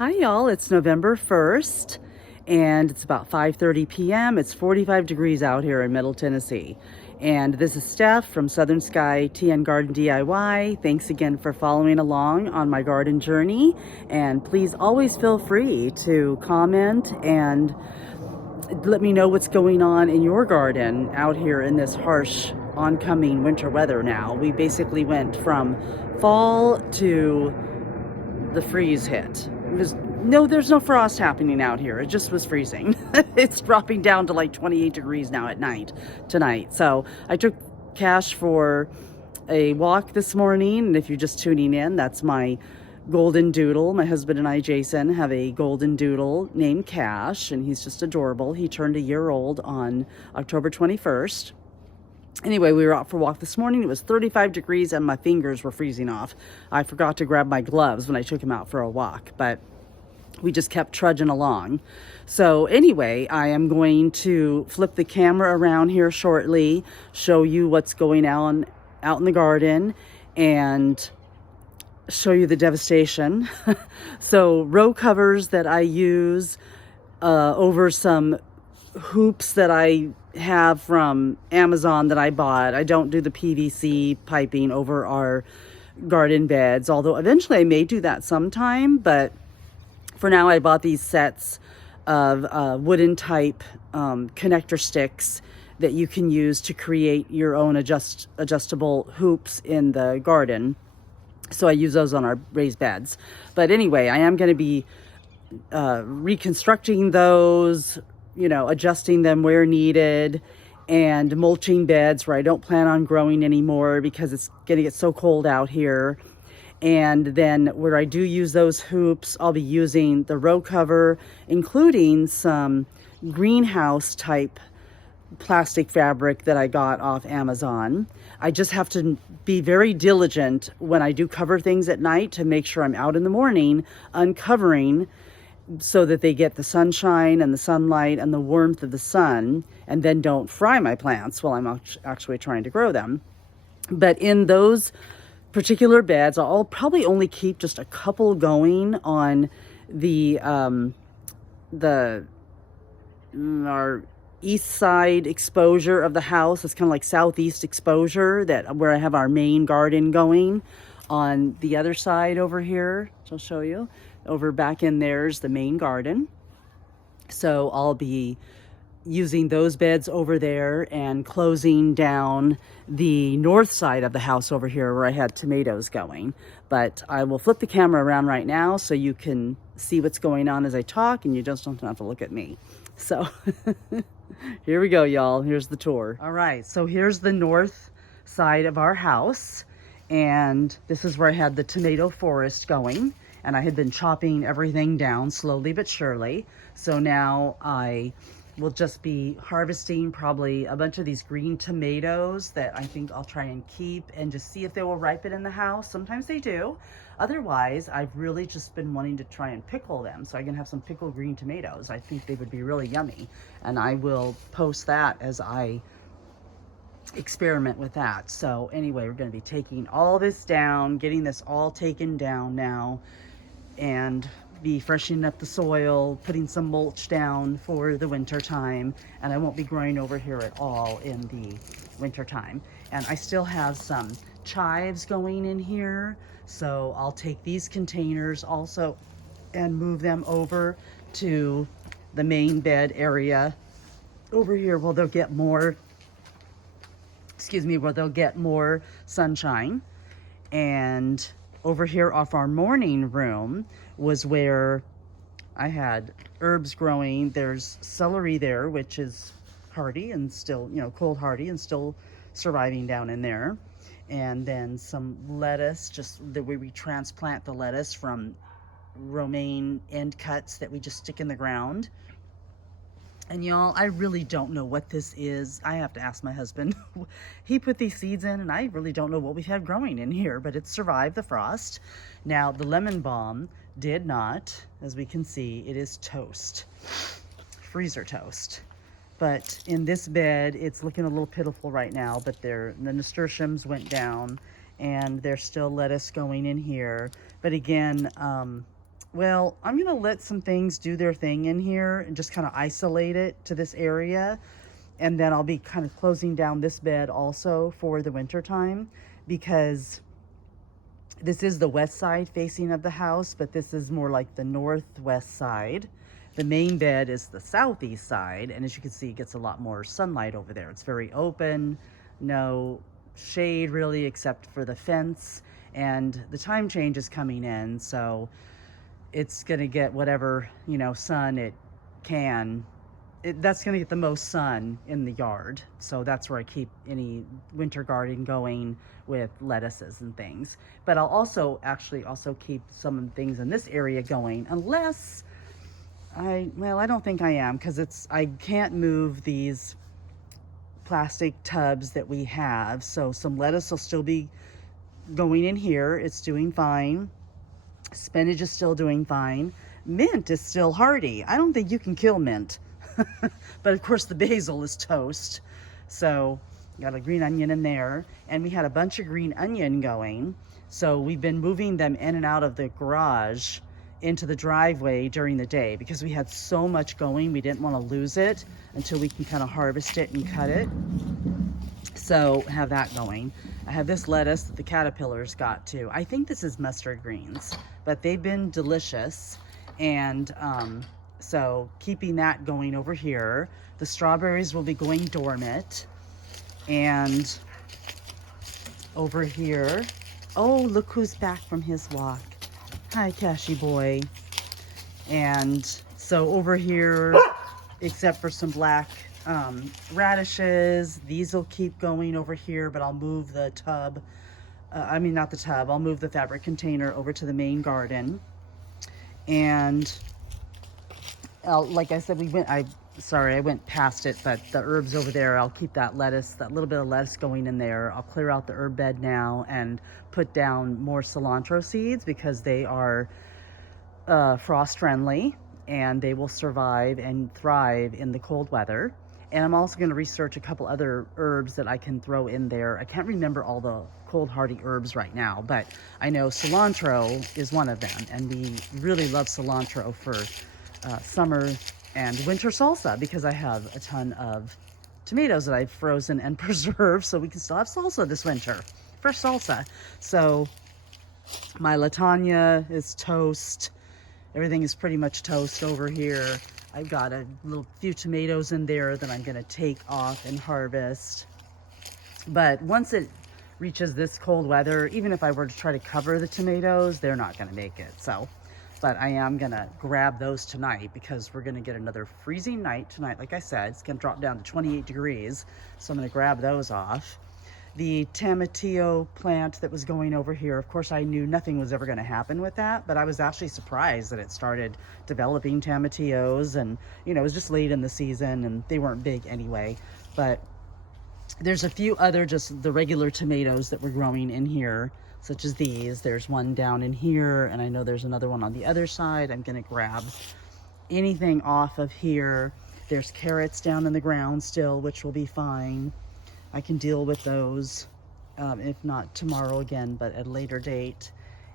Hi y'all, it's November 1st and it's about 5:30 p.m. It's 45 degrees out here in Middle Tennessee. And this is Steph from SouthernSkyTNgardenDIY. Thanks again for following along on my garden journey. And please always feel free to comment and let me know what's going on in your garden out here in this harsh oncoming winter weather now. We basically went from fall to the freeze hit. There's no frost happening out here. It just was freezing. It's dropping down to like 28 degrees now at night tonight. So I took Cash for a walk this morning, and if you're just tuning in, that's my golden doodle. My husband and I, Jason, have a golden doodle named Cash, and he's just adorable. He turned a year old on October 21st. Anyway, we were out for a walk this morning. It was 35 degrees and my fingers were freezing off. I forgot to grab my gloves when I took him out for a walk, but we just kept trudging along. So anyway, I am going to flip the camera around here shortly, show you what's going on out in the garden, and show you the devastation. So row covers that I use over some hoops that I have from Amazon that I bought. I don't do the PVC piping over our garden beds, although eventually I may do that sometime, but for now I bought these sets of wooden type connector sticks that you can use to create your own adjustable hoops in the garden. So I use those on our raised beds. But anyway, I am going to be reconstructing those, adjusting them where needed, and mulching beds where I don't plan on growing anymore because it's going to get so cold out here. And then where I do use those hoops, I'll be using the row cover, including some greenhouse type plastic fabric that I got off Amazon. I just have to be very diligent when I do cover things at night to make sure I'm out in the morning uncovering, so that they get the sunshine and the sunlight and the warmth of the sun, and then don't fry my plants while I'm actually trying to grow them. But in those particular beds, I'll probably only keep just a couple going on our east side exposure of the house. It's kind of like southeast exposure, where I have our main garden going. On the other side over here, which I'll show you, over back in there's the main garden. So I'll be using those beds over there and closing down the north side of the house over here where I had tomatoes going. But I will flip the camera around right now so you can see what's going on as I talk, and you just don't have to look at me. So here we go, y'all. Here's the tour. All right, so here's the north side of our house, and this is where I had the tomato forest going, and I had been chopping everything down slowly but surely. So now I will just be harvesting probably a bunch of these green tomatoes that I think I'll try and keep and just see if they will ripen in the house. Sometimes they do. Otherwise, I've really just been wanting to try and pickle them so I can have some pickled green tomatoes. I think they would be really yummy, and I will post that as I experiment with that. So anyway, we're going to be taking all this down, getting this all taken down now, and be freshening up the soil, putting some mulch down for the winter time, and I won't be growing over here at all in the winter time. And I still have some chives going in here, so I'll take these containers also and move them over to the main bed area over here where they'll get more sunshine. And over here off our morning room was where I had herbs growing. There's celery there, which is hardy and still, cold hardy and still surviving down in there. And then some lettuce, just the way we transplant the lettuce from romaine end cuts that we just stick in the ground. And y'all, I really don't know what this is. I have to ask my husband. He put these seeds in, and I really don't know what we've had growing in here, but it survived the frost. Now, the lemon balm did not. As we can see, it is toast, freezer toast. But in this bed, it's looking a little pitiful right now, but the nasturtiums went down, and there's still lettuce going in here. But again, Well, I'm gonna let some things do their thing in here and just kind of isolate it to this area. And then I'll be kind of closing down this bed also for the winter time, because this is the west side facing of the house, but this is more like the northwest side. The main bed is the southeast side, and as you can see, it gets a lot more sunlight over there. It's very open, no shade really except for the fence, and the time change is coming in, so it's gonna get whatever, you know, sun it can. That's gonna get the most sun in the yard, so that's where I keep any winter garden going with lettuces and things. But I'll also also keep some things in this area going, unless well, I don't think I am, because I can't move these plastic tubs that we have. So some lettuce will still be going in here. It's doing fine. Spinach is still doing fine. Mint is still hardy. I don't think you can kill mint. But of course the basil is toast. So got a green onion in there, and we had a bunch of green onion going. So we've been moving them in and out of the garage into the driveway during the day, because we had so much going, we didn't want to lose it until we can kind of harvest it and cut it. So have that going. I have this lettuce that the caterpillars got to. I think this is mustard greens, but they've been delicious. And so keeping that going over here. The strawberries will be going dormant. And over here, oh, look who's back from his walk. Hi, Cashy boy. And so over here, except for some black radishes, these will keep going over here, but I'll move the tub, not the tub, I'll move the fabric container over to the main garden. And like I said, I went past it, but the herbs over there, I'll keep that lettuce, that little bit of lettuce going in there. I'll clear out the herb bed now and put down more cilantro seeds, because they are frost friendly and they will survive and thrive in the cold weather. And I'm also going to research a couple other herbs that I can throw in there. I can't remember all the cold hardy herbs right now, but I know cilantro is one of them, and we really love cilantro for summer and winter salsa, because I have a ton of tomatoes that I've frozen and preserved, so we can still have salsa this winter, fresh salsa. So my lasagna is toast. Everything is pretty much toast over here. I've got a few tomatoes in there that I'm gonna take off and harvest. But once it reaches this cold weather, even if I were to try to cover the tomatoes, they're not gonna make it. So, but I am gonna grab those tonight, because we're gonna get another freezing night tonight. Like I said, it's gonna drop down to 28 degrees. So I'm gonna grab those off. The tomatillo plant that was going over here, of course I knew nothing was ever going to happen with that, but I was actually surprised that it started developing tomatillos. And you know, it was just late in the season and they weren't big anyway. But there's a few other just the regular tomatoes that were growing in here, such as these. There's one down in here, and I know there's another one on the other side. I'm going to grab anything off of here. There's carrots down in the ground still, which will be fine. I can deal with those, if not tomorrow again, but at a later date.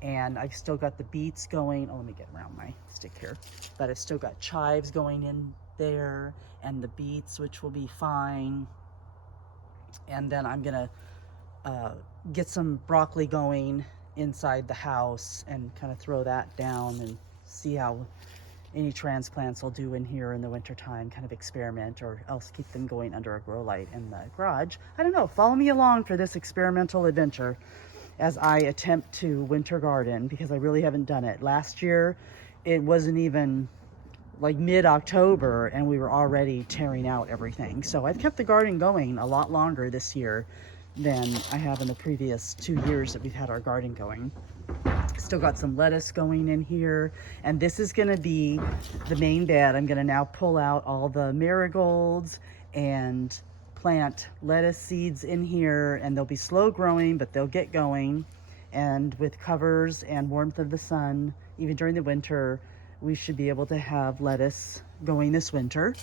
And I've still got the beets going. Oh, let me get around my stick here. But I've still got chives going in there, and the beets, which will be fine. And then I'm gonna get some broccoli going inside the house and kind of throw that down and see how any transplants will do in here in the winter time, kind of experiment, or else keep them going under a grow light in the garage. I don't know, follow me along for this experimental adventure as I attempt to winter garden, because I really haven't done it. Last year, it wasn't even like mid-October and we were already tearing out everything. So I've kept the garden going a lot longer this year than I have in the previous 2 years that we've had our garden going. Still got some lettuce going in here, and this is going to be the main bed. I'm going to now pull out all the marigolds and plant lettuce seeds in here, and they'll be slow growing, but they'll get going. And with covers and warmth of the sun, even during the winter, we should be able to have lettuce going this winter.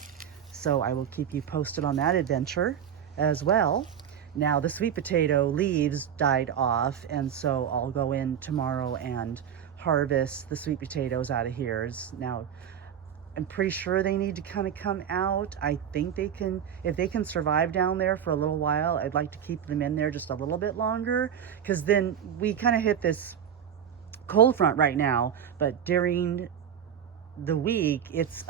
So I will keep you posted on that adventure as well. Now the sweet potato leaves died off, and so I'll go in tomorrow and harvest the sweet potatoes out of here. Now, I'm pretty sure they need to kind of come out. I think they can, if they can survive down there for a little while, I'd like to keep them in there just a little bit longer, because then we kind of hit this cold front right now, but during the week, it's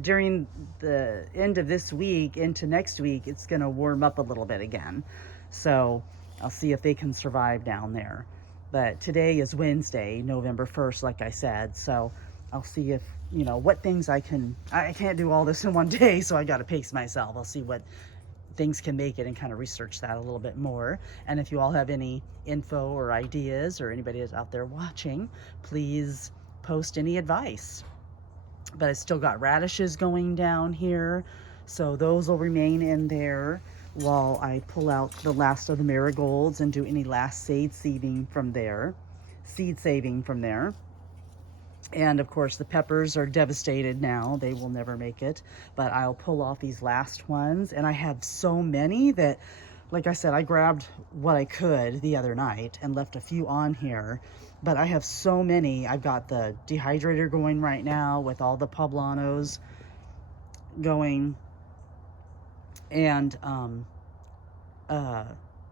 during the end of this week into next week, it's going to warm up a little bit again. So I'll see if they can survive down there. But today is Wednesday, November 1st, like I said. So I'll see if, you know, what things I can't do all this in one day, so I got to pace myself. I'll see what things can make it and kind of research that a little bit more. And if you all have any info or ideas, or anybody is out there watching, please post any advice. But I still got radishes going down here, so those will remain in there while I pull out the last of the marigolds and do any last seed saving from there. And of course the peppers are devastated now. They will never make it, but I'll pull off these last ones. And I have so many that, like I said, I grabbed what I could the other night and left a few on here, but I have so many. I've got the dehydrator going right now with all the poblanos going, and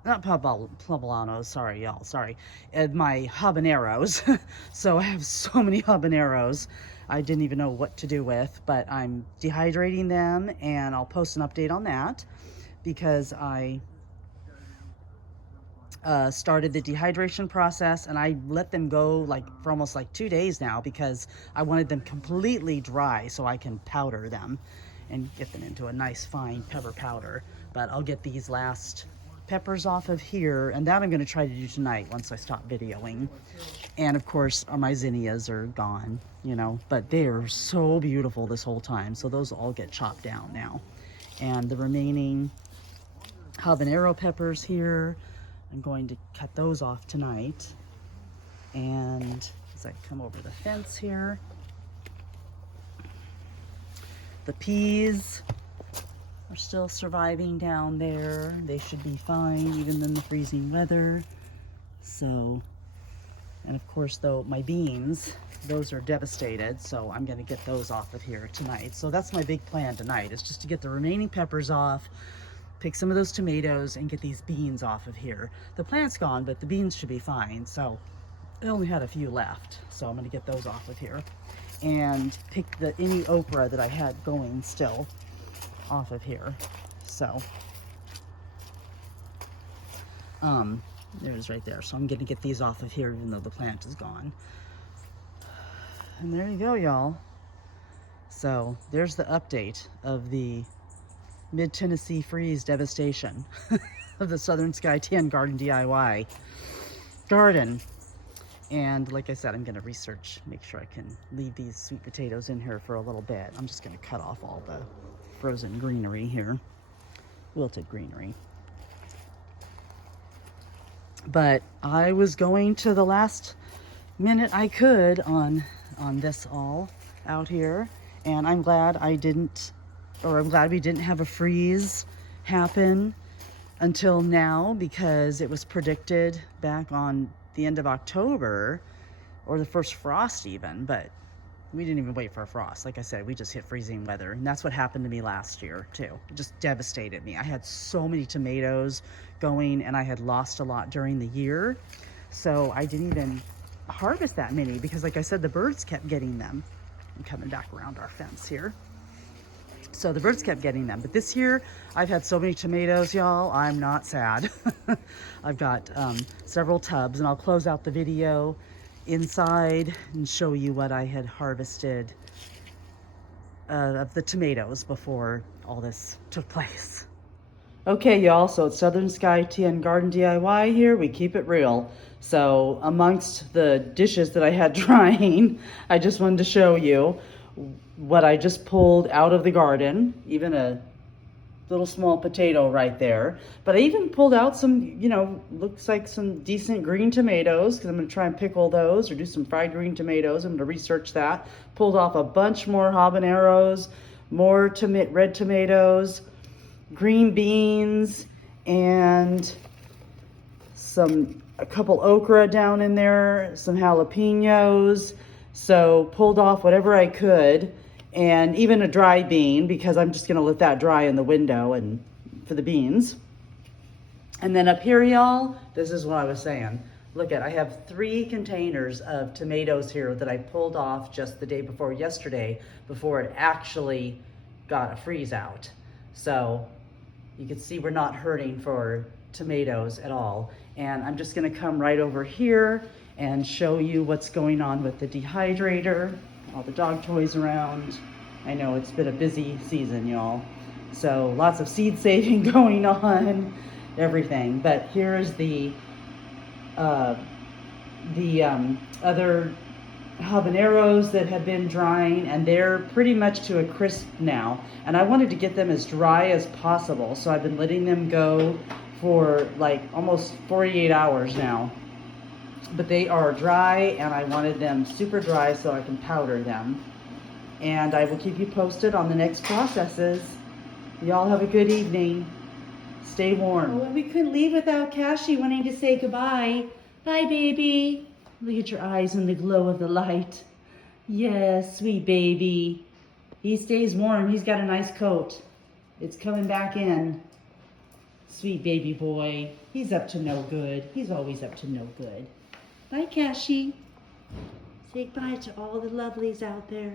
not poblanos, sorry y'all, sorry, and my habaneros. So I have so many habaneros I didn't even know what to do with, but I'm dehydrating them, and I'll post an update on that, because I started the dehydration process, and I let them go like for almost like 2 days now, because I wanted them completely dry so I can powder them and get them into a nice fine pepper powder. But I'll get these last peppers off of here, and that I'm going to try to do tonight once I stop videoing. And of course my zinnias are gone, you know, but they are so beautiful this whole time, so those will all get chopped down now. And the remaining habanero peppers here, I'm going to cut those off tonight. And as I come over the fence here, the peas are still surviving down there. They should be fine even in the freezing weather. So, and of course though, my beans, those are devastated, so I'm going to get those off of here tonight. So that's my big plan tonight, is just to get the remaining peppers off, pick some of those tomatoes, and get these beans off of here. The plant's gone, but the beans should be fine. So I only had a few left, so I'm going to get those off of here and pick any okra that I had going still off of here. So there it is right there. So I'm going to get these off of here even though the plant is gone. And there you go, y'all. So there's the update of the Mid-Tennessee freeze devastation of the SouthernSkyTNgardenDIY garden. And like I said, I'm going to research, make sure I can leave these sweet potatoes in here for a little bit. I'm just going to cut off all the frozen greenery here, wilted greenery. But I was going to the last minute I could on this all out here, and I'm glad I didn't, or I'm glad we didn't have a freeze happen until now, because it was predicted back on the end of October, or the first frost even, but we didn't even wait for a frost. Like I said, we just hit freezing weather, and that's what happened to me last year too. It just devastated me. I had so many tomatoes going, and I had lost a lot during the year, so I didn't even harvest that many, because like I said, the birds kept getting them. I'm coming back around our fence here. So the birds kept getting them. But this year, I've had so many tomatoes, y'all, I'm not sad. I've got several tubs, and I'll close out the video inside and show you what I had harvested of the tomatoes before all this took place. Okay, y'all, so it's SouthernSkyTNgardenDIY here. We keep it real. So amongst the dishes that I had drying, I just wanted to show you what I just pulled out of the garden, even a little small potato right there. But I even pulled out some, you know, looks like some decent green tomatoes, because I'm going to try and pickle those or do some fried green tomatoes. I'm going to research that. Pulled off a bunch more habaneros, more red tomatoes, green beans, and some a couple okra down in there, some jalapenos. So pulled off whatever I could, and even a dry bean, because I'm just gonna let that dry in the window and for the beans. And then up here, y'all, this is what I was saying. Look at, I have 3 containers of tomatoes here that I pulled off just the day before yesterday, before it actually got a freeze out. So you can see we're not hurting for tomatoes at all. And I'm just gonna come right over here and show you what's going on with the dehydrator, all the dog toys around. I know it's been a busy season, y'all. So lots of seed saving going on, everything. But here's the other habaneros that have been drying, and they're pretty much to a crisp now. And I wanted to get them as dry as possible, so I've been letting them go for like almost 48 hours now. But they are dry, and I wanted them super dry so I can powder them. And I will keep you posted on the next processes. Y'all have a good evening. Stay warm. Oh, we couldn't leave without Cashy wanting to say goodbye. Bye, baby. Look at your eyes in the glow of the light. Yes, sweet baby. He stays warm. He's got a nice coat. It's coming back in. Sweet baby boy. He's up to no good. He's always up to no good. Bye, Cashy. Say goodbye to all the lovelies out there.